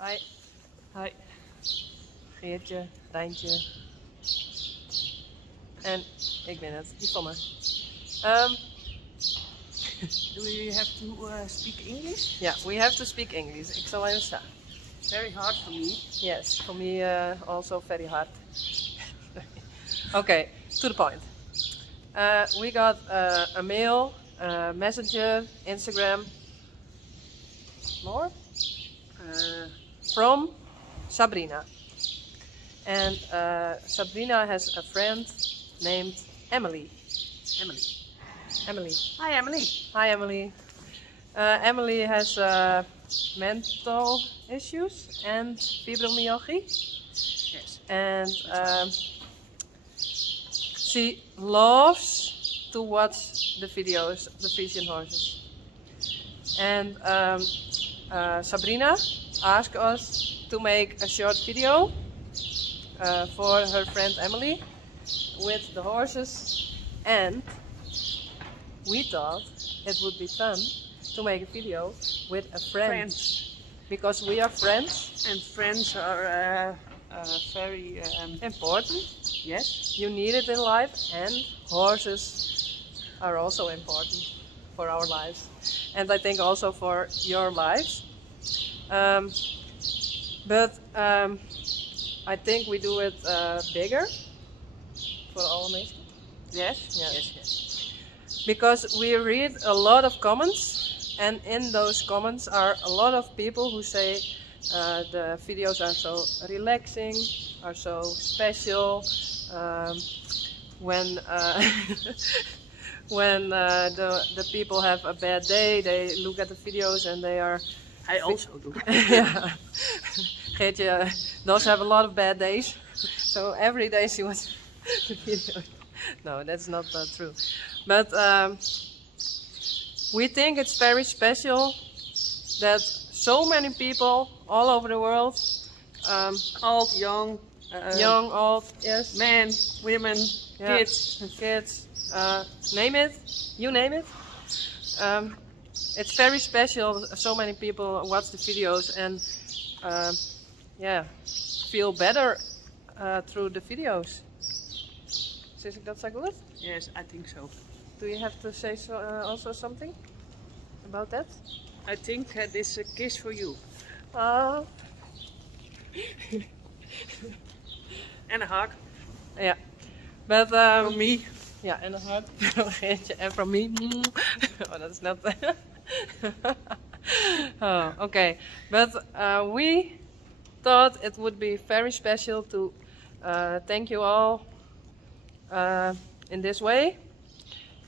Hi. Hi. Geertje, Reintje. En ik ben het, Yvonne. Do we have to speak English? Yeah, we have to speak English. Ik zal even staan. Very hard for me. Yes, for me also very hard. Okay, to the point. We got a mail, messenger, Instagram, more, from Sabrina. And Sabrina has a friend named Emily. Emily. Hi, Emily. Hi, Emily. Emily has mental issues and fibromyalgia. Yes. And she loves to watch the videos of the Friesian horses. And Sabrina asked us to make a short video for her friend Emily with the horses, and we thought it would be fun to make a video with a friend. Because we are friends. And friends are very Important. Yes. You need it in life, and horses are also important for our lives. And I think also for your lives. But I think we do it bigger for all mensen. Yes. Yes. Yes. Because we read a lot of comments, and in those comments are a lot of people who say the videos are so relaxing, are so special. When when the people have a bad day, they look at the videos and they are. I also do. Yeah. Geertje does have a lot of bad days, so every day she watches the video. No, that's not true. But we think it's very special that so many people all over the world, Old, young, young, old, yes, men, women, yeah, kids. name it, you name it. It's very special. So many people watch the videos and yeah, feel better through the videos. Zeg ik dat zo goed? Yes, I think so. Do you have to say also something about that? I think this is a kiss for you. And a hug. Yeah, but From me. yeah, and a hug from Geertje and from me. Oh, that's not. Oh, okay. But we thought it would be very special to thank you all in this way,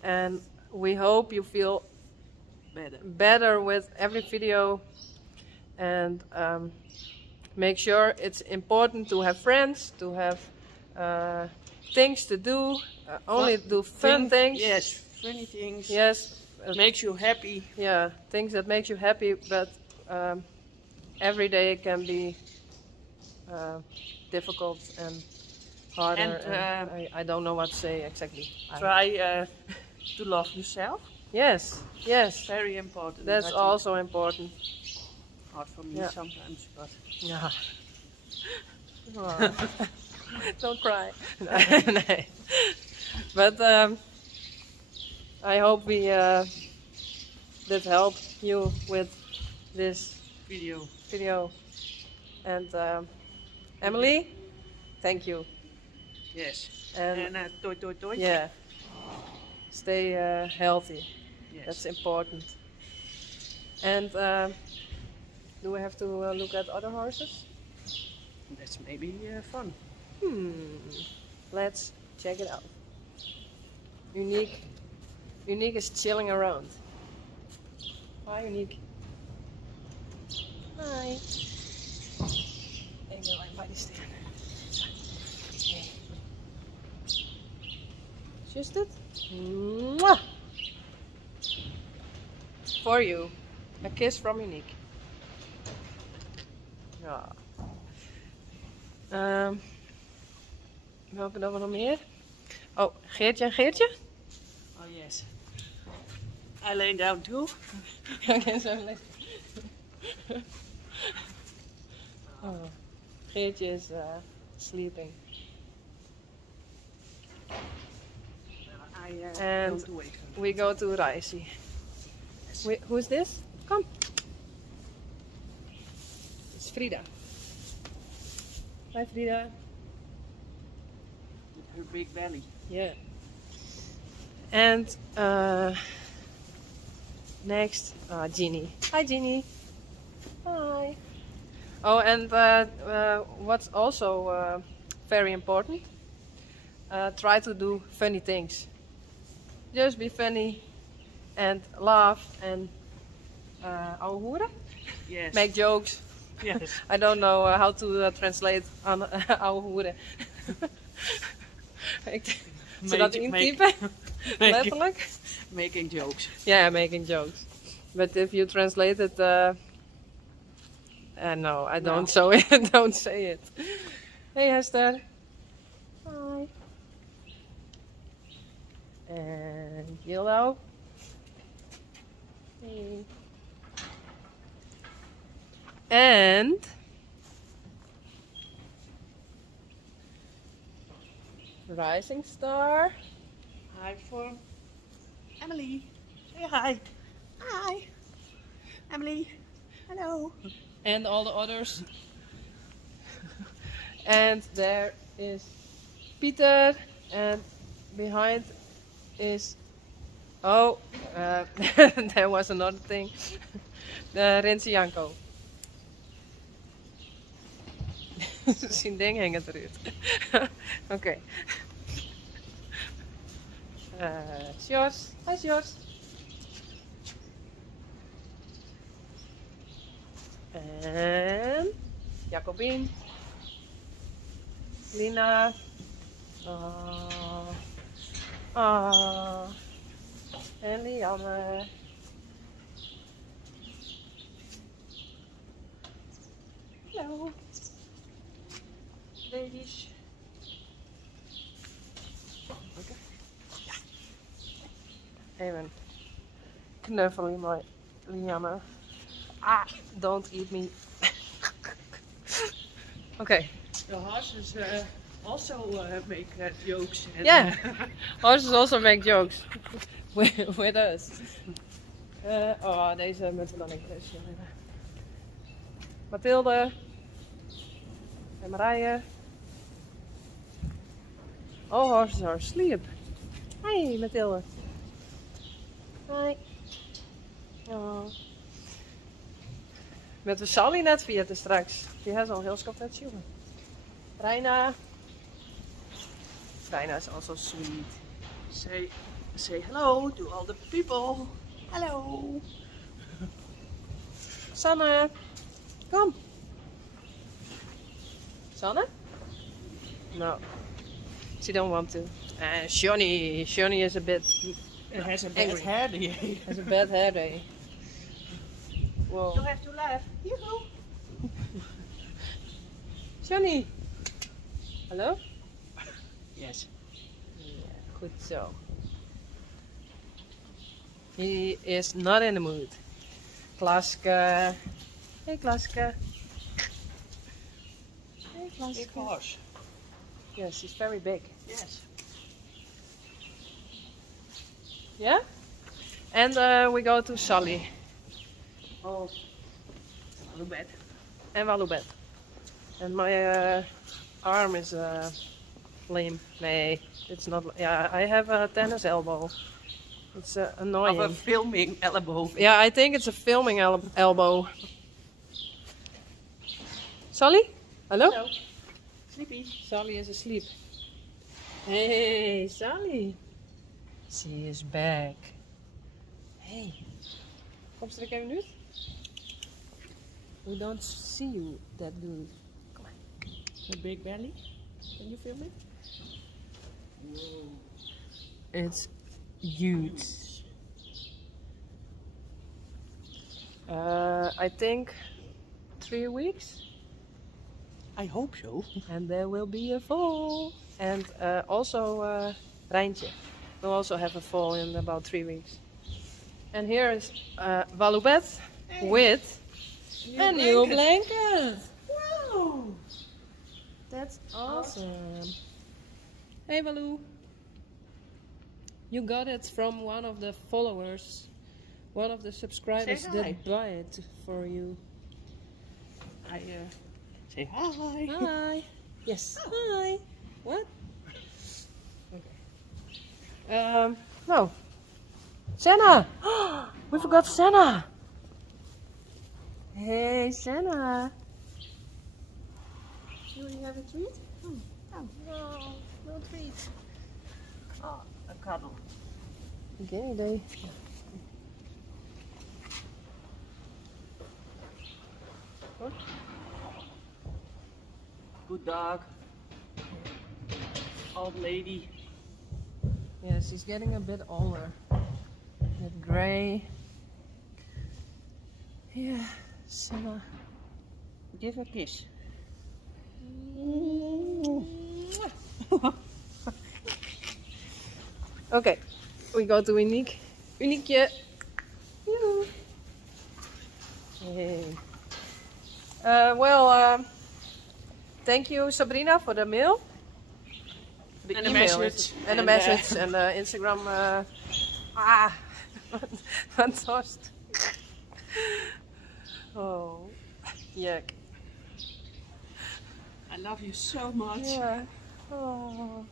and we hope you feel better with every video, and make sure it's important to have friends, to have things to do, only do fun things. Yes, funny things. Yes. Makes you happy. Yeah, things that make you happy, but every day can be difficult and harder. And I don't know what to say exactly. Try to love yourself. Yes, yes. Very important. That's I also important. think. Hard for me sometimes, but Yeah. Oh. Don't cry. Nee. But I hope we did help you with this video. And Emily, thank you. Yes. And toi toi toi. yeah, stay healthy. Yes. That's important. And do we have to look at other horses? That's maybe fun. Let's check it out. Uniek is chilling around. Hi, Uniek. Hi. Ik wil even die staan. Just it. Mwah! For you. A kiss from Uniek. Ja. Welke dan we nog meer? Oh, Geertje en Geertje? Oh yes. I lay down too. Oké, zo lekker. Oh, Geertje is sleeping. And we go to Reintje. Yes. Who's this? Come. It's Frida. Hi Frida. With her big belly. Yeah. And next, Ginny. Hi Ginny. Hi. Oh, and what's also very important, try to do funny things. Just be funny and laugh and ouwe hoeren? Yes. Make jokes. Yes. I don't know how to translate aan ouwe hoeren. Zodat intypen? Letterlijk? Making jokes. Yeah, making jokes. But if you translate it, no, I don't. So don't say it. Hey, Hester. Hi. And Yellow. Hey. And Rising Star. Hi for Emily. Say hi. Hi. Emily. Hello. And all the others. And there is Peter, and behind is there was another thing. De Reintje Janko. Zijn ding hangt eruit. Oké. Sjors. Hi Sjors. En Jacobien. Lina. En Lianne. Hallo. Ladies. Okay. Ja. Even knuffelen met Lianne. Don't eat me. Okay. The horses also make jokes. And, Yeah, horses also make jokes with us. Deze moeten we dan niet dus. Mathilde en Marije. All horses are asleep. Hi Mathilde. Hi. Oh. Met de Sally net vierde straks. Die has al heel schat net jongen. Reina. Reina is also sweet. Say hello to all the people. Hello. Sanne. Kom. Sanne? No. She don't want to. Johnny. Johnny is a bit It has a bad angry. hair day. Has a bad hair day. Whoa. You have to laugh. Yoo-hoo. Johnny. Hallo? Yes. Yeah, goed zo. He is not in the mood. Klaske. Hey Klaske. Hey Klaske. Big horse. Yes, he's very big. Yes. Yeah? And we go to Sally. Oh. Ulbert. And Ulbert. And my arm is lame. Nee, it's not. Yeah, I have a tennis elbow. It's annoying. Of a filming elbow. Yeah, I think it's a filming elbow. Sally? Hello? Hello. Sleepy. Sally is asleep. Hey, Sally. She is back. Hey. Kom straks even uit. We don't see you that good. Come on. A big belly. Can you film it? Whoa. It's huge. I think 3 weeks. I hope so. And there will be a fall. And also Reintje will also have a fall in about 3 weeks. And here is Ulbert with a new blanket. Wow. That's awesome. Hey Baloo. You got it from one of the followers. One of the subscribers did buy it for you. Say hi. Hi. Yes. Oh. Hi. What? Okay. No. Senna! We forgot Senna! Hey Senna! Do you have a treat? Oh, No, no treat. oh, a cuddle. Okay, they. What? Good dog. Old lady. Yes, he's getting a bit older. A bit grey. Yeah, Senna. Give a kiss. Okay, we go to Uniek. Uniekje. Yoo. Hey. Thank you Sabrina for the mail. The And a email message. and a message and Instagram. Fantastic. Oh, yuck. I love you so much. Yeah. Oh.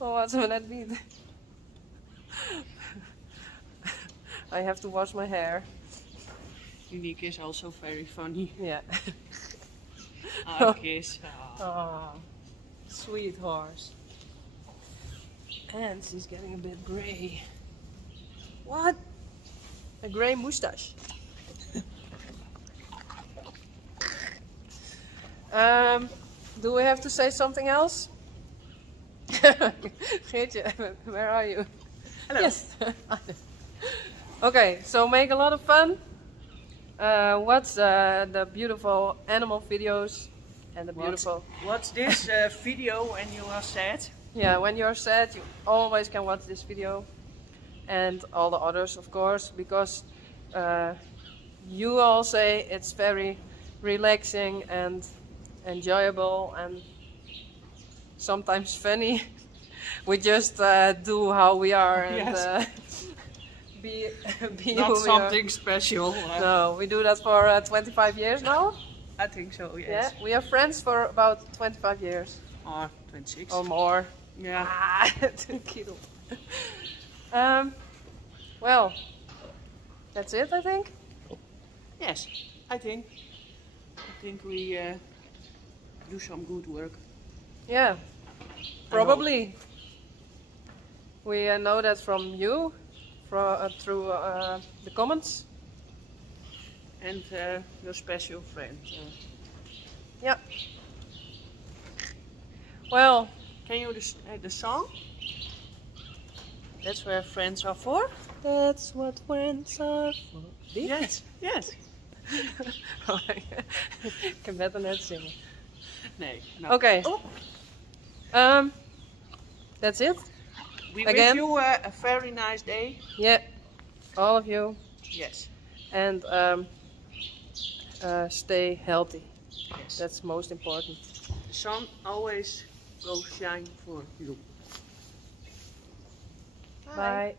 Oh, wat zullen we net niet? I have to wash my hair. Uniek is also very funny. Yeah. Kiss. Oh, sweet horse. And she's getting a bit grey. What? A grey moustache. Do we have to say something else? Geertje, where are you? Hello. Yes. Okay, so make a lot of fun. Watch the beautiful animal videos and the beautiful. What's this video when you are sad? Yeah, when you're sad, you always can watch this video, and all the others, of course, because you all say it's very relaxing and enjoyable and sometimes funny. We just do how we are and Yes. be Not who we something special. are. No, we do that for 25 years now. I think so, yes. Yeah, we are friends for about 25 years Or 26. or more. Yeah. Kilo. Well, that's it, I think. Yes, I think we do some good work. Yeah, probably. We know that from you, through the comments. And your special friend. Yeah. Well, Can you the song? That's where friends are for? that's what friends are for. Die? Yes, yes. Ik kan beter net zingen. Nee. No. Okay. Oh, That's it. we Again? wish you a very nice day. Yeah, all of you, Yes. and stay healthy. Yes. That's most important. The sun always goes shine for you. Bye.